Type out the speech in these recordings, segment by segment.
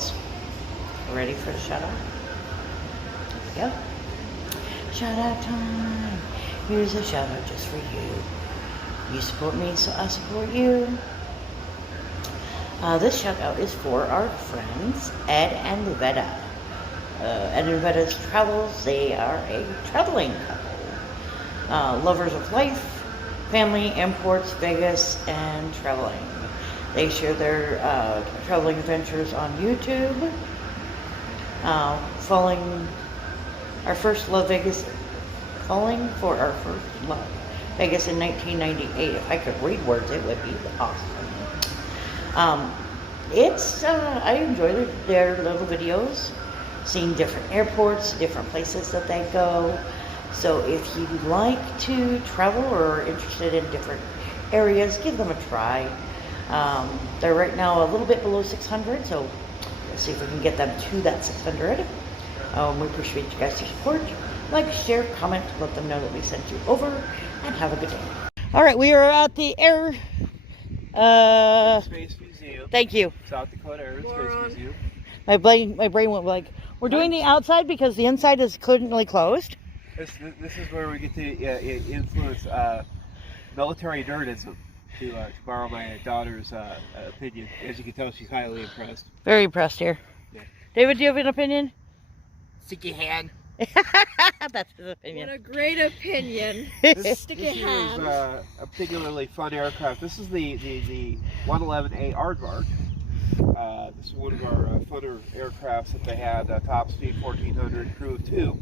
smiles. Ready for the shout out? Here we go. Shout out time. Here's a shout out just for you. You support me, so I support you. This shout out is for our friends Ed and Vedda. Ed and Vedda's Travels. They are a traveling couple. Lovers of life, family, imports, Vegas, and traveling. They share their traveling adventures on YouTube. Following our first love Vegas, calling for our first love Vegas in 1998. If I could read words, it would be awesome. I enjoy their little videos, seeing different airports, different places that they go. So if you like to travel or are interested in different areas, give them a try. They're right now a little bit below 600, so let's see if we can get them to that 600. We appreciate you guys' support. Like, share, comment, let them know that we sent you over, and have a good day. All right, we are at the Air Space Museum. Thank you. South Dakota Air and Space Museum. My brain went like, we're doing the outside because the inside is currently closed. This is where we get to influence military nerdism, to borrow my daughter's opinion. As you can tell, she's highly impressed. Very impressed here. Yeah. David, do you have an opinion? Sticky hand. That's his opinion. What a great opinion. Sticky hand. This is a particularly fun aircraft. This is the 111A Aardvark. This is one of our funner aircrafts that they had, top speed 1400, crew of 2,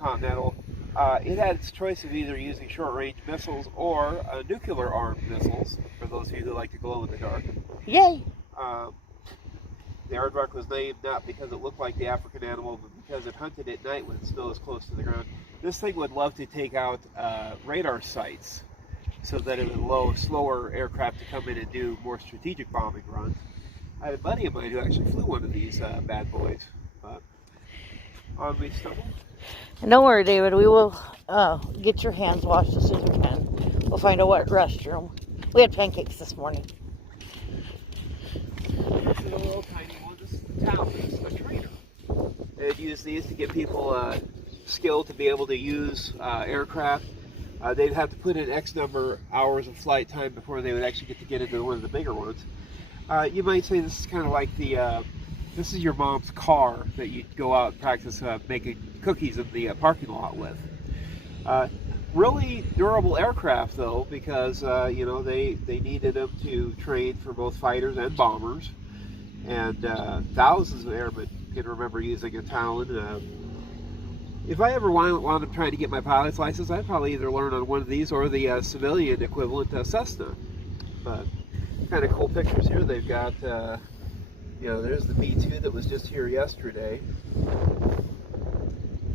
Continental. It had its choice of either using short-range missiles or nuclear-armed missiles, for those of you who like to glow in the dark. Yay! The aardvark was named not because it looked like the African animal, but because it hunted at night when snow is close to the ground. This thing would love to take out radar sites so that it would allow slower aircraft to come in and do more strategic bombing runs. I had a buddy of mine who actually flew one of these bad boys. On we stumbled. And don't worry, David, we will get your hands washed as soon as we can. We'll find a wet restroom. We had pancakes this morning. This is a little tiny one. This is the town. It's a trainer. They'd use these to give people skill to be able to use aircraft. They'd have to put in X number hours of flight time before they would actually get into one of the bigger ones. You might say this is kind of like this is your mom's car that you go out and practice making cookies in the parking lot with. Really durable aircraft though, because they needed them to train for both fighters and bombers, and thousands of airmen can remember using a Talon. If I ever wound up trying to get my pilot's license, I'd probably either learn on one of these or the civilian equivalent Cessna. But kind of cool pictures here. They've got there's the B-2 that was just here yesterday.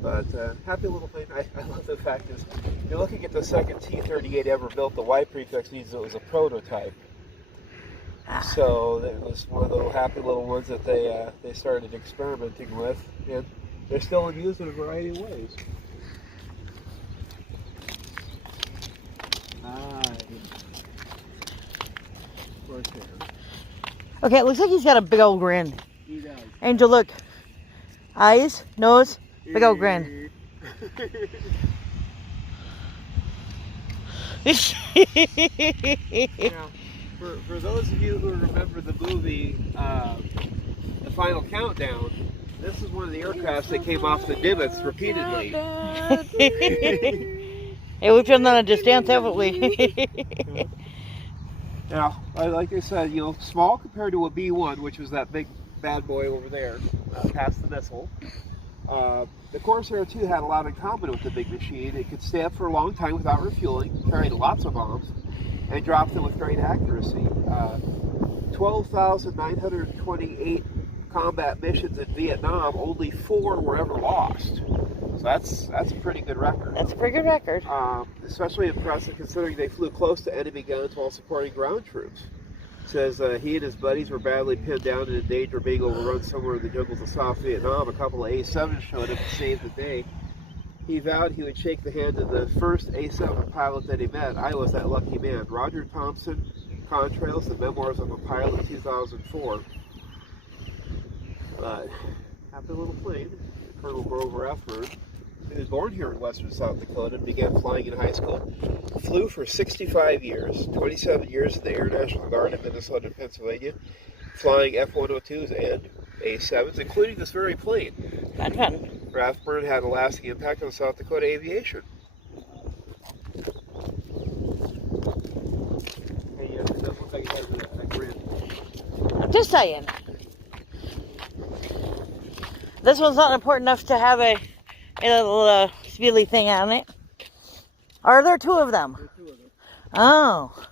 But happy little plane. I love the fact is, you're looking at the second T-38 ever built. The Y prefix means it was a prototype. So it was one of the happy little ones that they started experimenting with, and they're still in use in a variety of ways. Okay, it looks like he's got a big old grin. He does. Angel, look. Eyes, nose, big old grin. Now, for those of you who remember the movie The Final Countdown, this is one of the aircrafts that came off the Nimitz repeatedly. Hey, we've done that on Just Dance, haven't we? Now, like I said, small compared to a B-1, which was that big bad boy over there, past the missile. The Corsair 2 had a lot in common with the big machine. It could stay up for a long time without refueling, carried lots of bombs, and dropped them with great accuracy. 12,928 combat missions in Vietnam, only 4 were ever lost. So that's a pretty good record. That's a pretty good record. Especially impressive considering they flew close to enemy guns while supporting ground troops. It says he and his buddies were badly pinned down and in danger of being overrun somewhere in the jungles of South Vietnam. A couple of A-7s showed up to save the day. He vowed he would shake the hand of the first A-7 pilot that he met. I was that lucky man. Roger Thompson, Contrails, The Memoirs of a Pilot, 2004. But happy little plane, Colonel Grover Rathburn. He was born here in western South Dakota and began flying in high school. Flew for 65 years, 27 years in the Air National Guard in Minnesota and Pennsylvania, flying F-102s and A-7s, including this very plane. Fun. Rathburn had a lasting impact on South Dakota aviation. Hey, it does look like it has a grin. I'm just saying. This one's not important enough to have a little spilly thing on it. Are there two of them? There are two of them. Oh.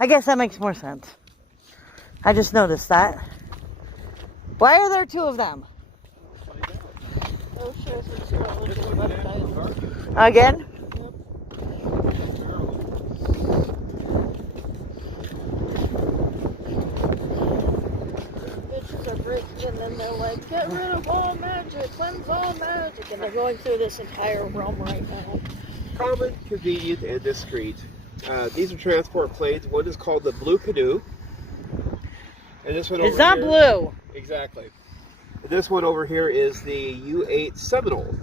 I guess that makes more sense. I just noticed that. Why are there two of them? Oh, sure, since you're not looking at websites. Again? Bitches are breaking and then they're like, get rid of all magic, cleanse all magic. And they're going through this entire realm right now. Common, convenient, and discreet. These are transport planes. One is called the Blue Canoe. And this one It's over not here, blue. Exactly. And this one over here is the U-8 Seminole.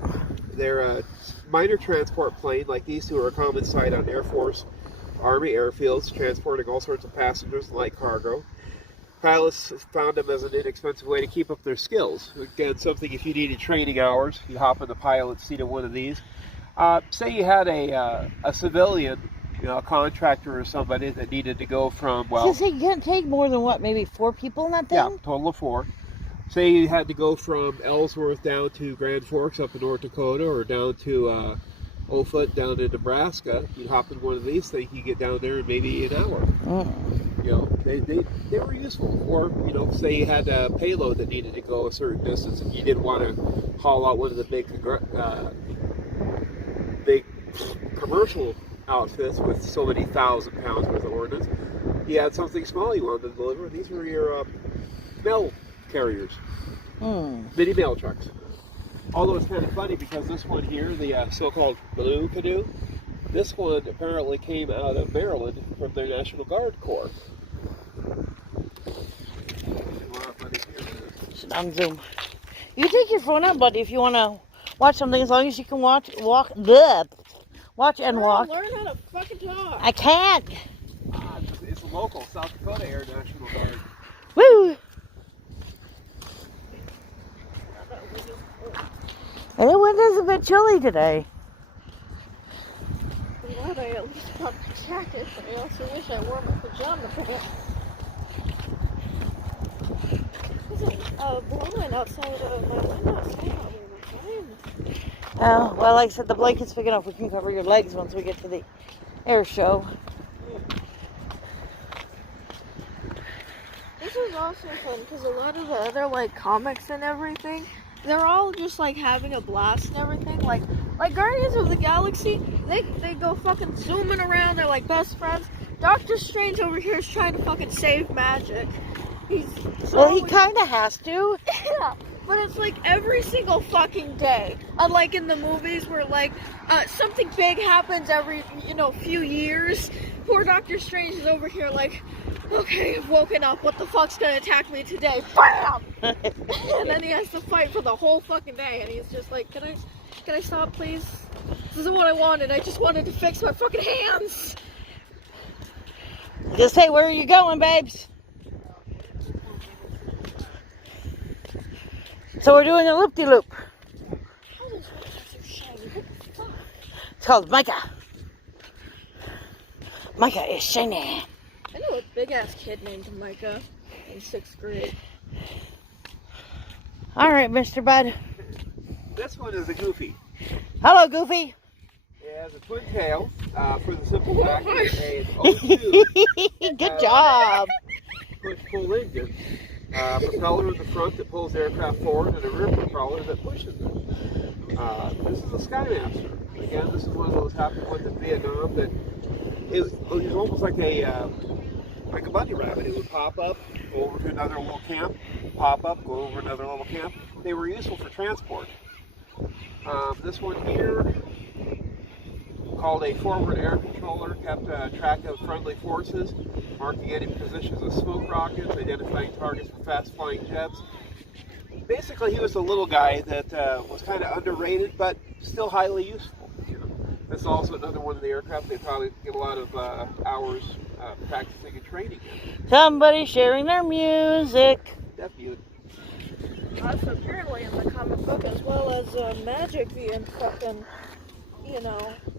They're a minor transport plane, like these two are a common sight on Air Force, Army airfields, transporting all sorts of passengers and light cargo. Pilots found them as an inexpensive way to keep up their skills. Again, something if you needed training hours, you hop in the pilot's seat of one of these. Say you had a civilian, a contractor or somebody that needed to go from, well... So you can't take more than what, maybe 4 people in that thing? Yeah, total of 4. Say you had to go from Ellsworth down to Grand Forks up in North Dakota, or down to Offutt down in Nebraska. You'd hop in one of these things, you get down there in maybe an hour. They were useful. Or, say you had a payload that needed to go a certain distance and you didn't want to haul out one of the big commercial outfits with so many thousand pounds worth of ordnance. You had something small you wanted to deliver. These were your mail carriers, mini mail trucks. Although it's kind of funny because this one here, the so-called Blue Canoe, this one apparently came out of Maryland from their National Guard Corps. Sit down, Zoom. You take your phone out, buddy, if you want to watch something, as long as you can watch and walk. Learn how to fucking talk. I can't. It's a local South Dakota Air National Guard. Woo! And the wind is a bit chilly today. I'm glad I at least got my jacket, but I also wish I wore my pajama pants. There's blowing outside of my window, so I thought we were fine. Oh, well, like I said, the blanket's big enough. We can cover your legs once we get to the air show. This is also fun because a lot of the other comics and everything, they're all just having a blast and everything. Like Guardians of the Galaxy, they go fucking zooming around. They're like best friends. Doctor Strange over here is trying to fucking save magic. He kind of has to. Yeah, but it's every single fucking day. Unlike in the movies where something big happens every few years. Poor Doctor Strange is over here okay, I've woken up. What the fuck's gonna attack me today? BAM! And then he has to fight for the whole fucking day, and he's just like, can I stop, please? This isn't what I wanted. I just wanted to fix my fucking hands. Just say, where are you going, babes? So we're doing a loop-de-loop. How does that so shiny? What the fuck? It's called Micah. Micah is shiny. I know a big-ass kid named Micah in 6th grade. All right, Mr. Bud. This one is a Goofy. Hello, Goofy. It has a twin tail for the simple fact that it's O2. Good job. Push-pull engine. Propeller in the front that pulls the aircraft forward, and a rear propeller that pushes it. This is a Skymaster. Again, this is one of those happened ones in Vietnam that it was almost like a bunny rabbit. It would pop up, go over to another little camp, pop up, go over another little camp. They were useful for transport. This one here, called a forward air controller, kept track of friendly forces, marking any positions of smoke rockets, identifying targets for fast-flying jets. basically he was a little guy that was kind of underrated, but still highly useful. You know, that's also another one of the aircraft they probably get a lot of hours practicing and training in. Somebody sharing their music. Deaf mute. Also, apparently in the comic book, as well as magic being fucking,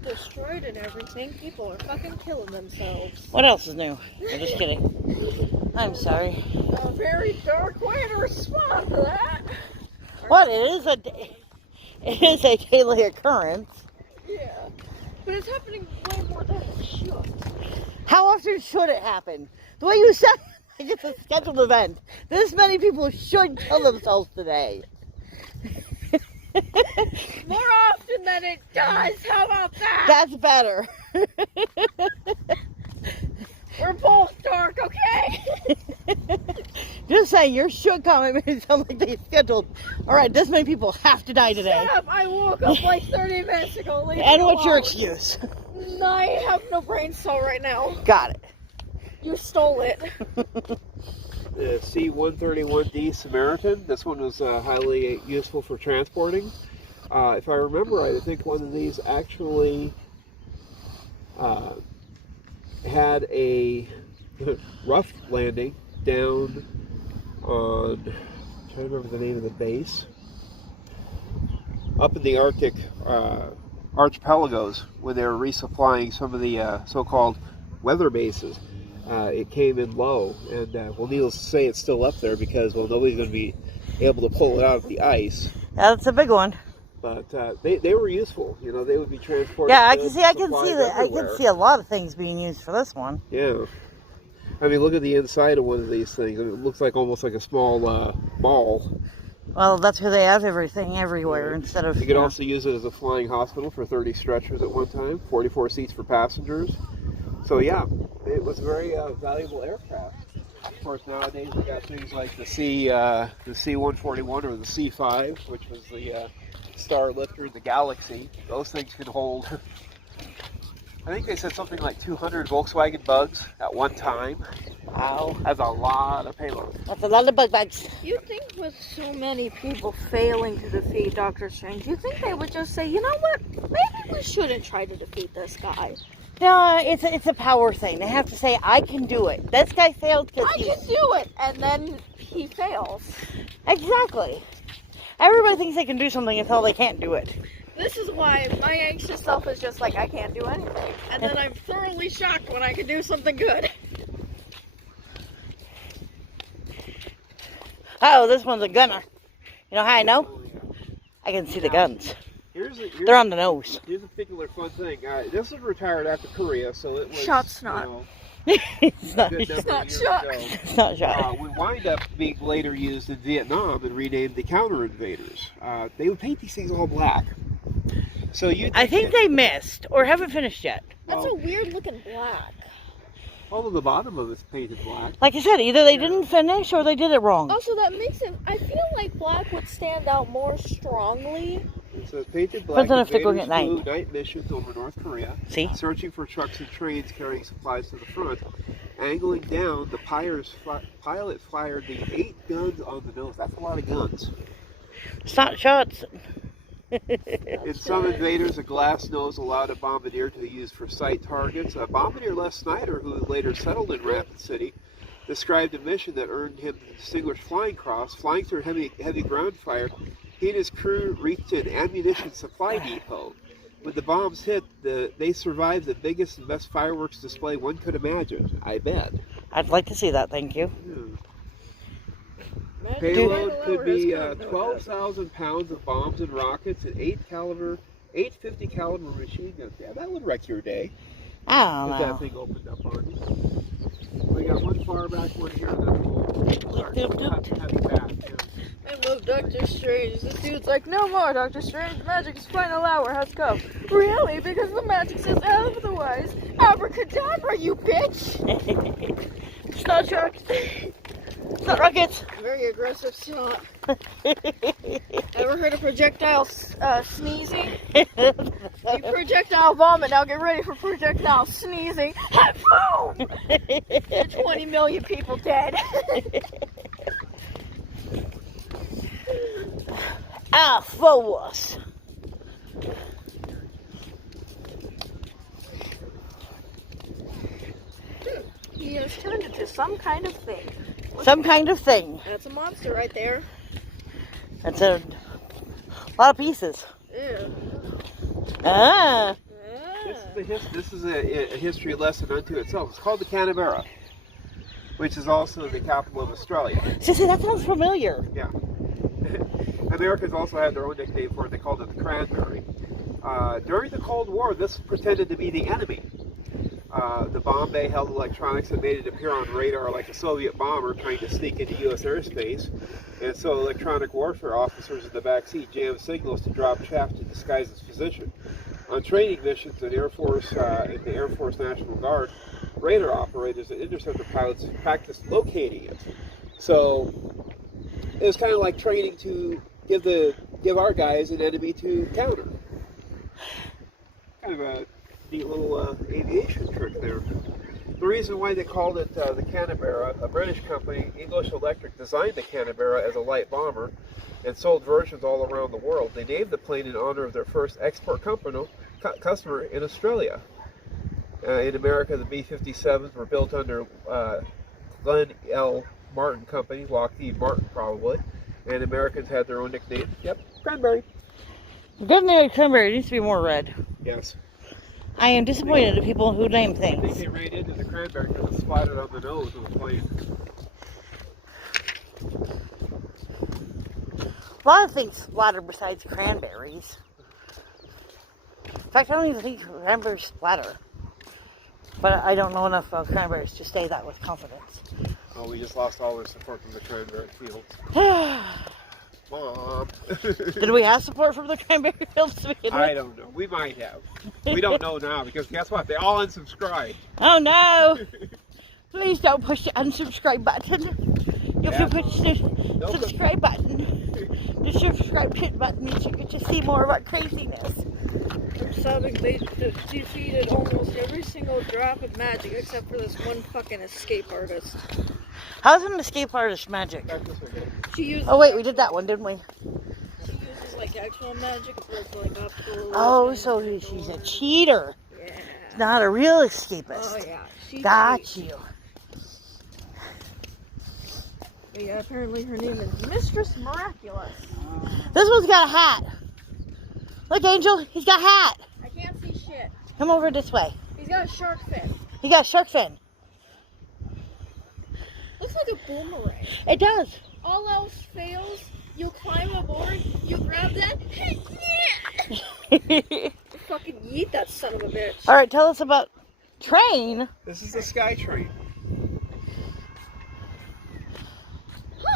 destroyed and everything, people are fucking killing themselves. What else is new? I'm just kidding. I'm sorry. A very dark way to respond to that. What? It is a daily occurrence. Yeah. But it's happening way more than it should. How often should it happen? The way you said it's a scheduled event. This many people should kill themselves today. More often than it does. How about that? That's better. We're both dark, okay? Just saying, your should comment made it sound like they scheduled. All right, this many people have to die today. Shut up. I woke up like 30 minutes ago. Leave And me what's your alone. excuse? I have no brain cell right now. Got it. You stole it. The C-131D Samaritan. This one was highly useful for transporting. If I remember right, I think one of these actually had a rough landing down on, I'm trying to remember the name of the base, up in the Arctic archipelagos when they were resupplying some of the so-called weather bases. It came in low, and well, needless to say, it's still up there because, well, nobody's going to be able to pull it out of the ice. That's a big one. But they were useful. You know, they would be transported. Yeah, I goods, can see supplies that. I everywhere. can see a lot of things being used for this one. Yeah. I mean, look at the inside of one of these things. It looks like almost like a small mall. Well, that's where they have everything everywhere instead of. You could also use it as a flying hospital for 30 stretchers at one time, 44 seats for passengers. So yeah, it was a very valuable aircraft. Of course, nowadays we got things like the C-141 or the C-5, which was the star lifter in the Galaxy. Those things can hold, I think they said something like 200 Volkswagen Bugs at one time. Wow. That's a lot of payload. That's a lot of bug bags. You think with so many people failing to defeat Doctor Strange, you think they would just say, you know what, maybe we shouldn't try to defeat this guy. No, it's a power thing. They have to say, I can do it. This guy failed because I can do it, and then he fails. Exactly. Everybody thinks they can do something until they can't do it. This is why my anxious self is just like, I can't do anything. And then I'm thoroughly shocked when I can do something good. Oh, this one's a gunner. You know how I know? I can see the guns. They're on the nose. Here's a particular fun thing. This was retired after Korea, so it was Shot snot. It's not. a good number not of years shot. ago. It's not shot. We wind up being later used in Vietnam and renamed the Counter Invaders. They would paint these things all black. So I think they missed or haven't finished yet. That's a weird looking black. all of the bottom of it's painted black. Like I said, either they didn't finish or they did it wrong. Also, that makes it, I feel like black would stand out more strongly. So it's painted black. Depends on if they're going Invaders at flew night. night missions over North Korea. See? Searching for trucks and trains carrying supplies to the front. Angling down, the pilot fired the 8 guns on the nose. That's a lot of guns. It's not shots. In some invaders, a glass nose allowed a bombardier to be used for sight targets. Bombardier Les Snyder, who later settled in Rapid City, described a mission that earned him the Distinguished Flying Cross. Flying through heavy ground fire, he and his crew reached an ammunition supply depot. When the bombs hit, they survived the biggest and best fireworks display one could imagine. I bet. I'd like to see that, thank you. Payload could be 12,000 pounds of bombs and rockets and 850 caliber machine guns. Yeah, that would wreck your day. I If don't that know. thing opened up on you. We got one far back one here. Heavy back. I love Doctor Strange. This dude's like, no more Doctor Strange. Magic's final hour has come. Really? Because the magic says otherwise. Abracadabra, you bitch! It's not sharks. It's not rockets. Very aggressive shot. Ever heard of projectile sneezing? You projectile vomit, now get ready for projectile sneezing. Boom! 20 million people dead. Force. He has turned into some kind of thing. Some kind of thing. That's a monster right there. That's a lot of pieces. Ew. Ah. This is a history lesson unto itself. It's called the Canberra, which is also the capital of Australia. See, that sounds familiar. Yeah. Americans also had their own nickname for it. They called it the cranberry. During the Cold War, this pretended to be the enemy. The bomb bay held electronics that made it appear on radar like a Soviet bomber trying to sneak into U.S. airspace. And so electronic warfare officers in the backseat jammed signals to drop chaff to disguise its position. On training missions in the Air Force National Guard, radar operators and interceptor pilots practiced locating it. So it was kind of like training to give our guys an enemy to counter. Kind of a neat little aviation trick there. The reason why they called it the Canberra, a British company, English Electric, designed the Canberra as a light bomber and sold versions all around the world. They named the plane in honor of their first export customer in Australia. In America, the B-57s were built under Glenn L. Martin Company, Lockheed Martin probably, and Americans had their own nickname. Yep, Cranberry. Good name Cranberry needs to be more red. Yes. I am disappointed in people who name I think things. they ran into the cranberry because it splattered on the nose of the plane. A lot of things splatter besides cranberries. In fact, I don't even think cranberries splatter. But I don't know enough about cranberries to say that with confidence. Oh, we just lost all our support from the cranberry fields. Mom. Did we have support from the cranberry fields to begin with? I don't know. We might have. We don't know now because guess what? They all unsubscribed. Oh no! Please don't push the unsubscribe button. If you push the subscribe button, the subscribe button means you get to see more of our craziness. I'm sobbing. They defeated almost every single drop of magic except for this one fucking escape artist. How's an escape artist magic? She uses. Oh wait, we did that one, didn't we? She uses like actual magic, like optical. Oh, so she's a cheater. Yeah. Not a real escapist. Oh yeah. She Got cheats. you. But yeah, apparently her name is Mistress Miraculous. This one's got a hat. Look, Angel, he's got a hat. I can't see shit. Come over this way. He's got a shark fin. He got a shark fin. Looks like a boomerang. It does. All else fails, you climb aboard, you grab that, you fucking yeet that son of a bitch. All right, tell us about train. This is the Sky Train.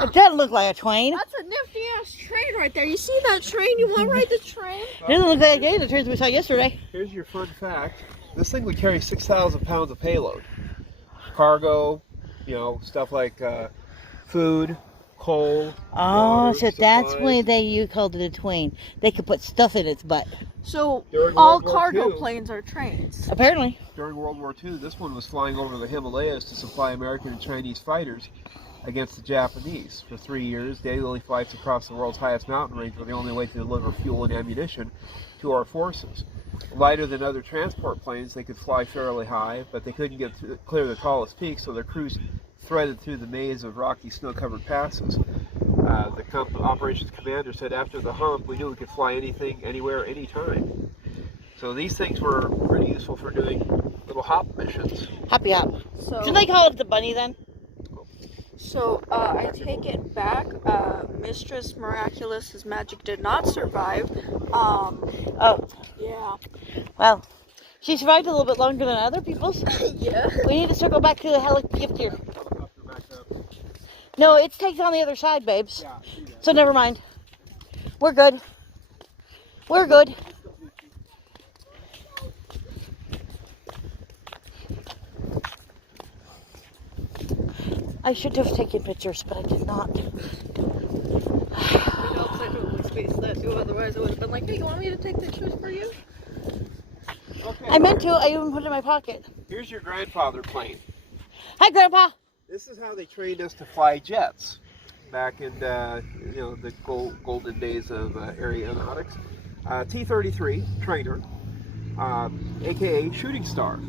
It doesn't look like a train. That's a nifty ass train right there. You see that train? You want to ride the train? It doesn't look like any of the trains we saw yesterday. Here's your fun fact. This thing would carry 6,000 pounds of payload. Cargo, stuff like food, coal. Oh, water, so that's supplies. why you called it a train. They could put stuff in its butt. So During all World War cargo II. planes are trains. Apparently. During World War II, this one was flying over the Himalayas to supply American and Chinese fighters against the Japanese. For 3 years, daily flights across the world's highest mountain range were the only way to deliver fuel and ammunition to our forces. Lighter than other transport planes, they could fly fairly high, but they couldn't clear the tallest peaks, so their crews threaded through the maze of rocky, snow-covered passes. The operations commander said, after the hump, we knew we could fly anything, anywhere, anytime. So these things were pretty useful for doing little hop missions. Hoppy hop. So, Didn't they call it the bunny then? so I take it back. Mistress Miraculous's magic did not survive. Oh, Yeah. well, she survived a little bit longer than other people's. Yeah. We need to circle back to the gift here. Helicopter back up. No, it takes on the other side, babes. Yeah, see that. So never mind. We're good. We're good. I should have taken pictures, but I did not. I totally spaced that too. Otherwise, I would have been like, "Hey, you want me to take pictures for you?" Okay. I meant to. I even put it in my pocket. Here's your grandfather plane. Hi, Grandpa. This is how they trained us to fly jets. back in the golden days of aeronautics. T-33 trainer, aka Shooting Star.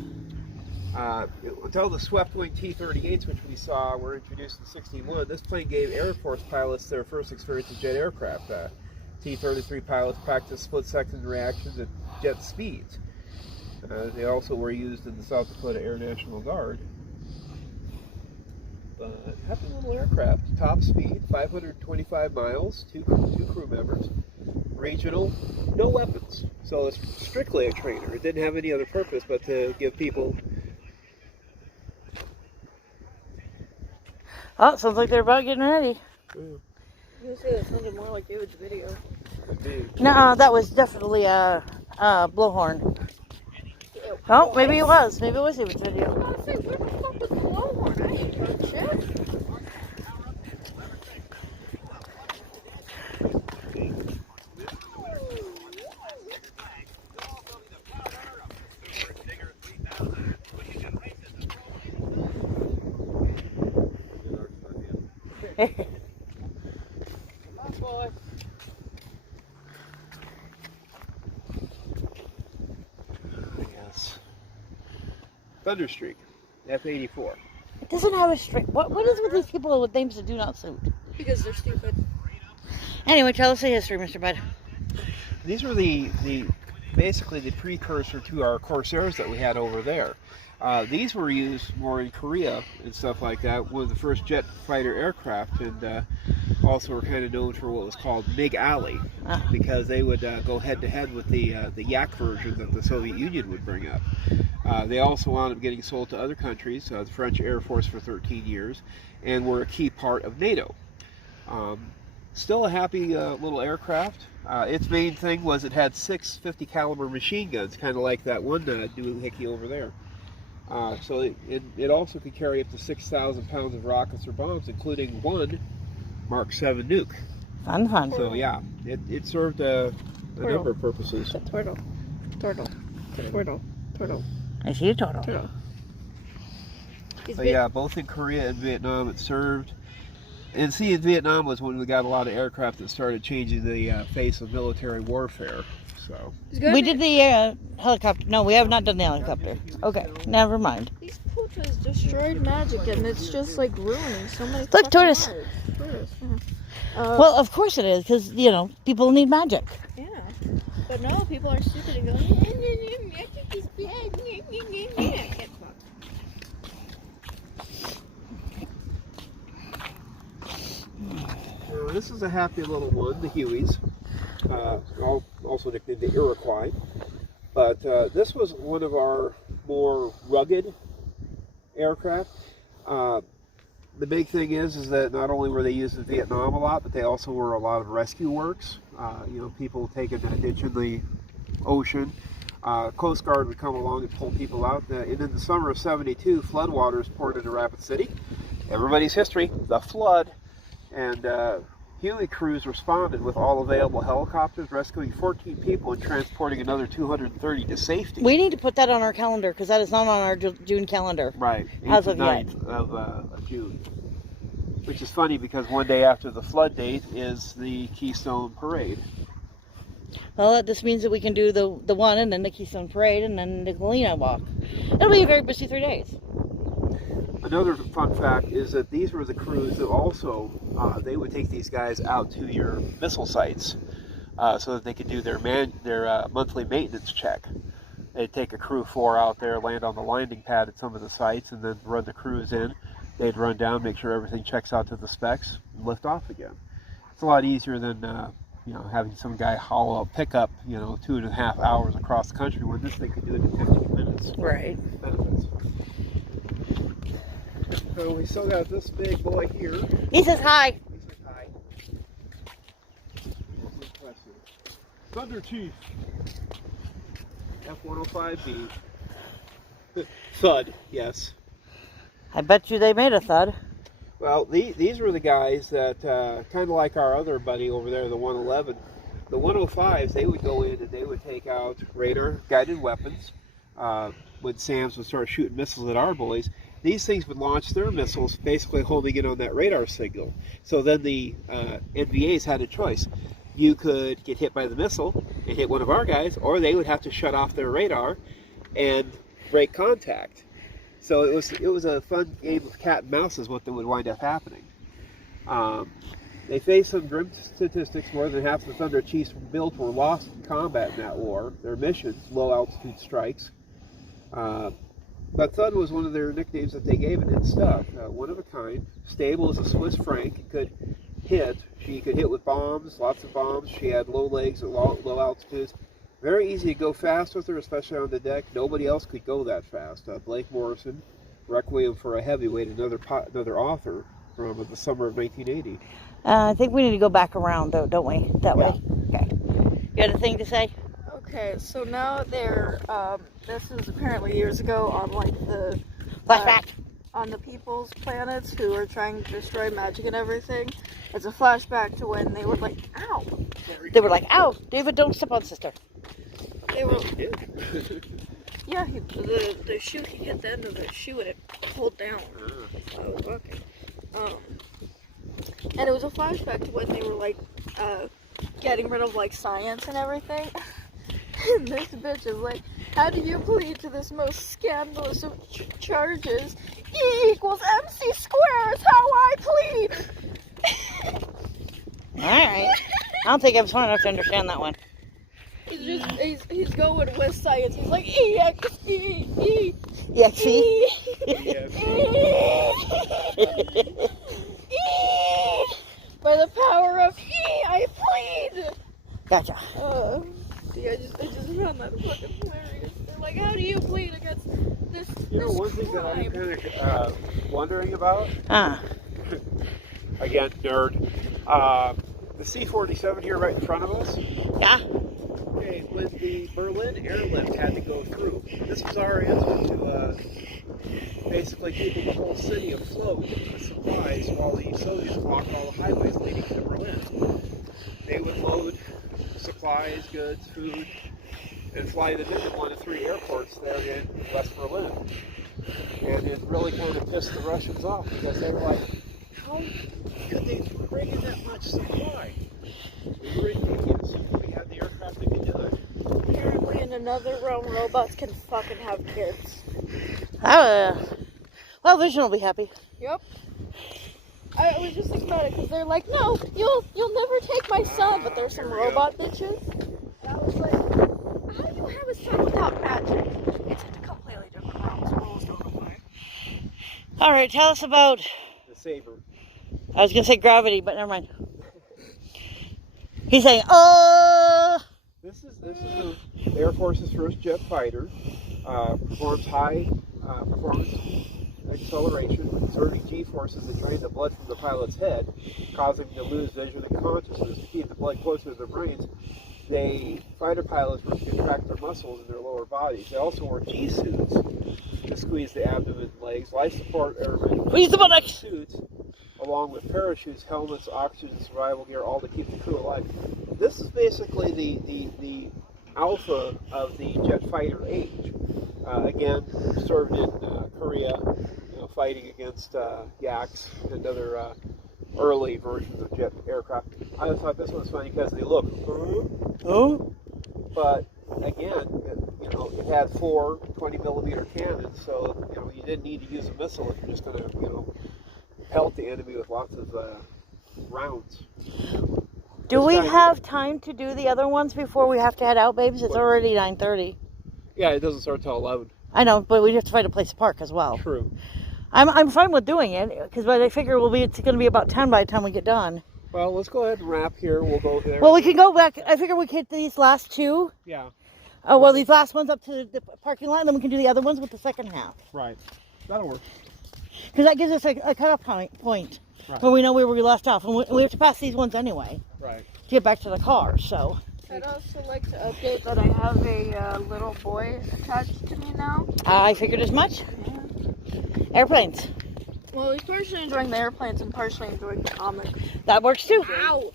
Until the swept-wing T-38s, which we saw were introduced in '61, this plane gave Air Force pilots their first experience with jet aircraft. T-33 pilots practiced split-second reactions at jet speeds. They also were used in the South Dakota Air National Guard. But happy little aircraft, top speed, 525 miles, two crew members, regional, no weapons. So it's strictly a trainer. It didn't have any other purpose but to give people. Oh, sounds like they're about getting ready. I was gonna say that sounded more like David's video. No, that was definitely a blowhorn. Oh, maybe it was. Maybe it was David's video. I was gonna say, where the fuck was the blowhorn? I ain't heard shit. Yes. Thunderstreak, F-84. It doesn't have a straight. What is with these people with names that do not suit? Because they're stupid. Anyway, tell us the history, Mr. Bud. These were the basically the precursor to our Corsairs that we had over there. These were used more in Korea and stuff like that. One of the first jet fighter aircraft, and also were kind of known for what was called MiG Alley, because they would go head to head with the Yak version that the Soviet Union would bring up. They also wound up getting sold to other countries, the French Air Force for 13 years, and were a key part of NATO. Still a happy little aircraft. Its main thing was it had 6 50 caliber machine guns, kind of like that one doohickey over there. So it also could carry up to 6,000 pounds of rockets or bombs, including one Mark 7 nuke. Fun. So yeah, it served a number of purposes. Turtle. I see a turtle. But yeah, both in Korea and Vietnam it served. And see, in Vietnam was when we got a lot of aircraft that started changing the face of military warfare. So We did the helicopter. No, we have not done the helicopter. Okay, never mind. These pooches destroyed magic, and it's just like ruining so many. Look, fucking tortoise. lives. Tortoise. Yeah. Well, of course it is, because, people need magic. Yeah. But no, people are stupid and go, magic is bad. I can't talk. this is a happy little one, the Hueys, also nicknamed the Iroquois. But this was one of our more rugged aircraft. The big thing is that not only were they used in Vietnam a lot, but they also were a lot of rescue works. People taking a ditch in the ocean. Coast Guard would come along and pull people out. And in the summer of '72, floodwaters poured into Rapid City. Everybody's history, the flood. And Huey crews responded with all available helicopters, rescuing 14 people and transporting another 230 to safety. We need to put that on our calendar, because that is not on our June calendar. Right, As 8th of and yet. 9th of June. Which is funny because one day after the flood date is the Keystone Parade. Well, that just means that we can do the one, and then the Keystone Parade, and then the Galena Walk. It'll be a very busy 3 days. Another fun fact is that these were the crews that also, they would take these guys out to your missile sites so that they could do their monthly maintenance check. They'd take a crew of 4 out there, land on the landing pad at some of the sites, and then run the crews in. They'd run down, make sure everything checks out to the specs, and lift off again. It's a lot easier than having some guy haul a pickup 2.5 hours across the country when this thing could do it in 15 minutes. Right. Benefits. So we still got this big boy here. He says hi. He says hi. Thunder Chief. F-105B. Thud, yes. I bet you they made a thud. Well, these were the guys that, kind of like our other buddy over there, the 111. The 105s, they would go in and they would take out radar-guided weapons when SAMs would start shooting missiles at our boys. these things would launch their missiles basically holding it on that radar signal. So then the NVAs had a choice. You could get hit by the missile and hit one of our guys, or they would have to shut off their radar and break contact. So it was a fun game of cat and mouse is what would wind up happening. They faced some grim statistics. More than half the Thunder Chiefs built were lost in combat in that war. Their missions, low-altitude strikes. But Thud was one of their nicknames that they gave it. It stuck. One of a kind, stable as a Swiss franc, could hit. She could hit with bombs, lots of bombs. She had low legs at low altitudes. Very easy to go fast with her, especially on the deck. Nobody else could go that fast. Blake Morrison, Requiem for a Heavyweight, another author from the summer of 1980. I think we need to go back around, though, don't we? That way. Okay. You had a thing to say? Okay, so now they're, this is apparently years ago on like the... Flashback. On the people's planets who are trying to destroy magic and everything. It's a flashback to when they were like, ow. They were like, ow, David, don't step on sister. They were... Yeah, the shoe, he hit the end of the shoe and it pulled down. I was walking. And it was a flashback to when they were like, getting rid of like science and everything. And this bitch is like, how do you plead to this most scandalous of charges? E equals MC squared is how I plead. Alright. I don't think I'm smart enough to understand that one. He's going with science. He's like, E-X-E-E. EXE? By the power of E, I plead. Gotcha. Yeah, I just found that fucking hilarious. They're like, how do you plead against this? You know, one thing that I'm kind of wondering about. Again, nerd. The C-47 here right in front of us. Yeah. Okay, when the Berlin airlift had to go through, this was our answer to basically keeping the whole city afloat with supplies while the Soviets blocked all the highways leading to Berlin. They would load supplies, goods, food, and fly them into one of 3 airports there in West Berlin. And it really kind of pissed the Russians off because they were like, how could they bring in that much supply? We were idiots. We had the aircraft that could do it. Apparently in another realm, robots can fucking have kids. Well, Vision will be happy. Yep. I was just thinking about it because they're like, no, you'll never take my son, but there's some robot bitches. And I was like, how do you have a son without magic? It's a completely different realm. Rules don't apply. All right, tell us about. The Saber. I was gonna say gravity, but never mind. He's saying, oh. This is the Air Force's first jet fighter. Performs high performance acceleration, conserving G-forces that drain the blood from the pilot's head, causing them to lose vision and consciousness. To keep the blood closer to their brains, fighter pilots were to contract their muscles in their lower bodies. They also wore G-suits to squeeze the abdomen and legs, life support airmen suits, along with parachutes, helmets, oxygen, survival gear, all to keep the crew alive. This is basically the alpha of the jet fighter age. Again, served in Korea, fighting against Yaks and other early versions of jet aircraft. I thought this one was funny because they look, but again, it had 4 20-millimeter cannons, so you didn't need to use a missile if you're just going to pelt the enemy with lots of rounds. Do we have time to do the other ones before we have to head out, babes? It's already 9:30. Yeah, it doesn't start till 11. I know, but we have to find a place to park as well. True. I'm fine with doing it because I figure it's going to be about 10 by the time we get done. Well, let's go ahead and wrap here. We'll go there. Well, we can go back. I figure we can hit these last 2. Yeah. Well, these last ones up to the parking lot, and then we can do the other ones with the second half. Right. That'll work. Because that gives us a cutoff point Right. where we know where we left off. And we have to pass these ones anyway Right. to get back to the car, so. I'd also like to update that I have a little boy attached to me now. I figured as much. Yeah. Airplanes. Well, he's partially enjoying the airplanes and partially enjoying the comic. That works too. Ow!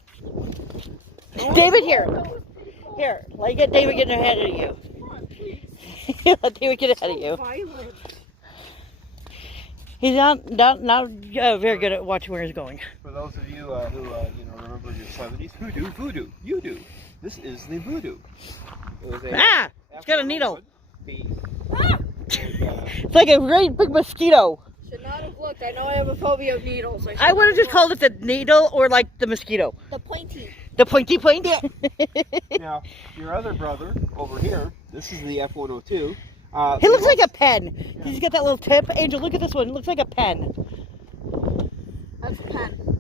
David, here. Here, let get David get ahead of you. Come on, please. Let David get ahead of you. Violent. He's not very good at watching where he's going. For those of you who remember your 70s, voodoo, you do. This is the voodoo. It's got a needle. And, It's like a great big mosquito. Should not have looked. I know I have a phobia of needles. I would have just called it the needle or like the mosquito. the pointy. The pointy point. now, your other brother over here, this is the F-102. He looks like a pen. Yeah. He's got that little tip. Angel, look at this one. It looks like a pen. That's a pen.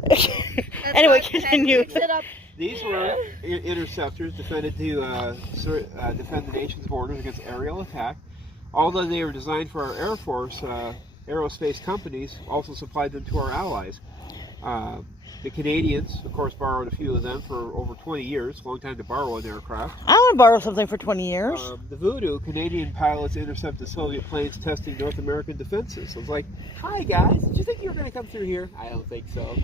Anyway, continue. These were interceptors defended to defend the nation's borders against aerial attack. Although they were designed for our Air Force, aerospace companies also supplied them to our allies. The Canadians, of course, borrowed a few of them for over 20 years. Long time to borrow an aircraft. I want to borrow something for 20 years. The Voodoo, Canadian pilots intercepted Soviet planes testing North American defenses. So it's like, hi guys, did you think you were going to come through here? I don't think so.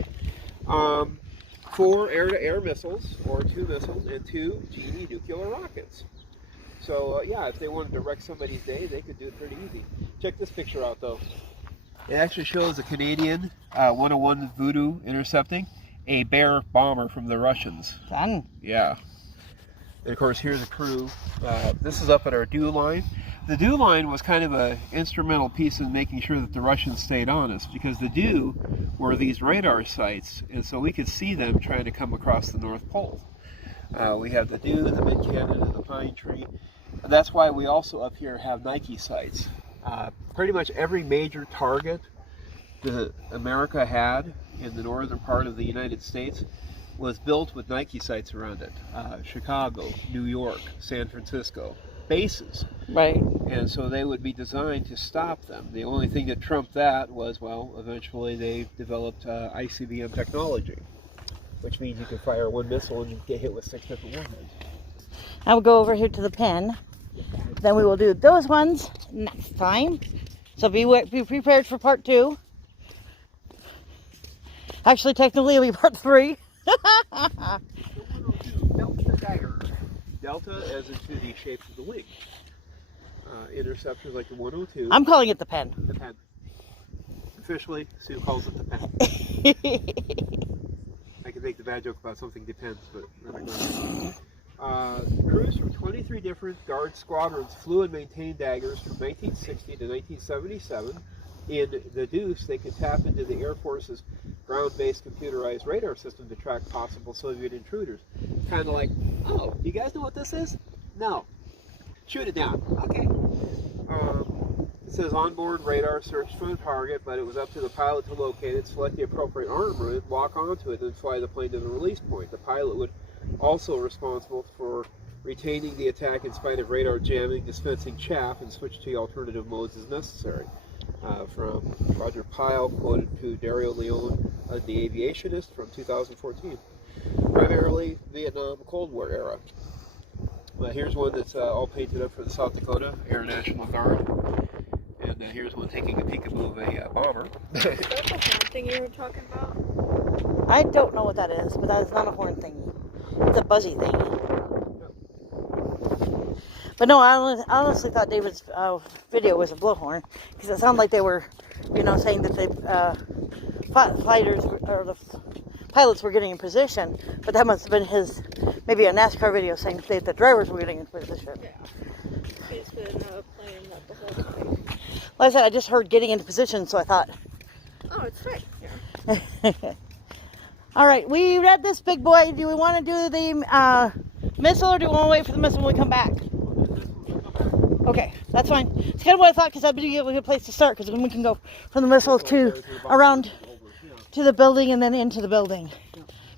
4 air-to-air missiles, or 2 missiles, and 2 Genie nuclear rockets. So yeah, if they wanted to wreck somebody's day, they could do it pretty easy. Check this picture out though. It actually shows a Canadian 101 Voodoo intercepting a Bear bomber from the Russians. Fun. Yeah. And of course, here's a crew. This is up at our DEW line. The DEW line was kind of an instrumental piece in making sure that the Russians stayed honest, because the DEW were these radar sites, and so we could see them trying to come across the North Pole. We have the DEW, the Mid-Canada, the Pine Tree. And that's why we also up here have Nike sites. Pretty much every major target that America had in the northern part of the United States was built with Nike sites around it. Chicago, New York, San Francisco, bases. Right. And so they would be designed to stop them. The only thing that trumped that was, well, eventually they developed ICBM technology, which means you can fire one missile and get hit with 6 different warheads. I will go over here to the pen. Then we will do those ones next time. So be prepared for part 2. Actually, technically, it'll be part 3. Delta dagger. Delta as into the shapes of the wing. Interceptors like the 102. I'm calling it the pen. The pen. Officially, Sue calls it the pen. I could make the bad joke about something depends, but we're not going to. Crews from 23 different Guard squadrons flew and maintained daggers from 1960 to 1977. In the Deuce, they could tap into the Air Force's ground-based computerized radar system to track possible Soviet intruders. Kind of like, oh, you guys know what this is? No. Shoot it down. Okay. It says onboard radar searched for the target, but it was up to the pilot to locate it, select the appropriate armament, walk onto it, and fly the plane to the release point. The pilot would also responsible for retaining the attack in spite of radar jamming, dispensing chaff, and switch to alternative modes as necessary. From Roger Pyle, quoted to Dario Leone, the aviationist, from 2014. Primarily Vietnam Cold War era. Here's one that's all painted up for the South Dakota Air National Guard. And here's one taking a peekaboo of a bomber. Is that the horn thing you were talking about? I don't know what that is, but that is not a horn thingy. It's a buzzy thingy. But no, I honestly thought David's video was a blowhorn, because it sounded like they were, saying that the fighters or the pilots were getting in position. But that must have been maybe a NASCAR video saying that the drivers were getting in position. Yeah. He's been playing that the whole time. Like I said, I just heard getting into position, so I thought. Oh, it's right here. All right, we read this big boy. Do we want to do the missile, or do we want to wait for the missile when we come back? Okay, that's fine. It's kind of what I thought, because that'd be a good place to start, because then we can go from the missile to around to the building and then into the building.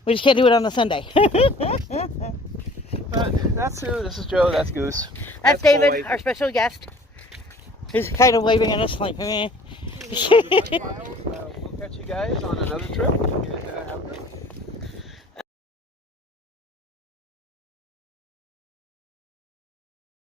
We just can't do it on a Sunday. But that's Sue, this is Joe, that's Goose. That's David, our special guest. He's kind of waving at us like, We'll catch you guys on another trip, and have a good one.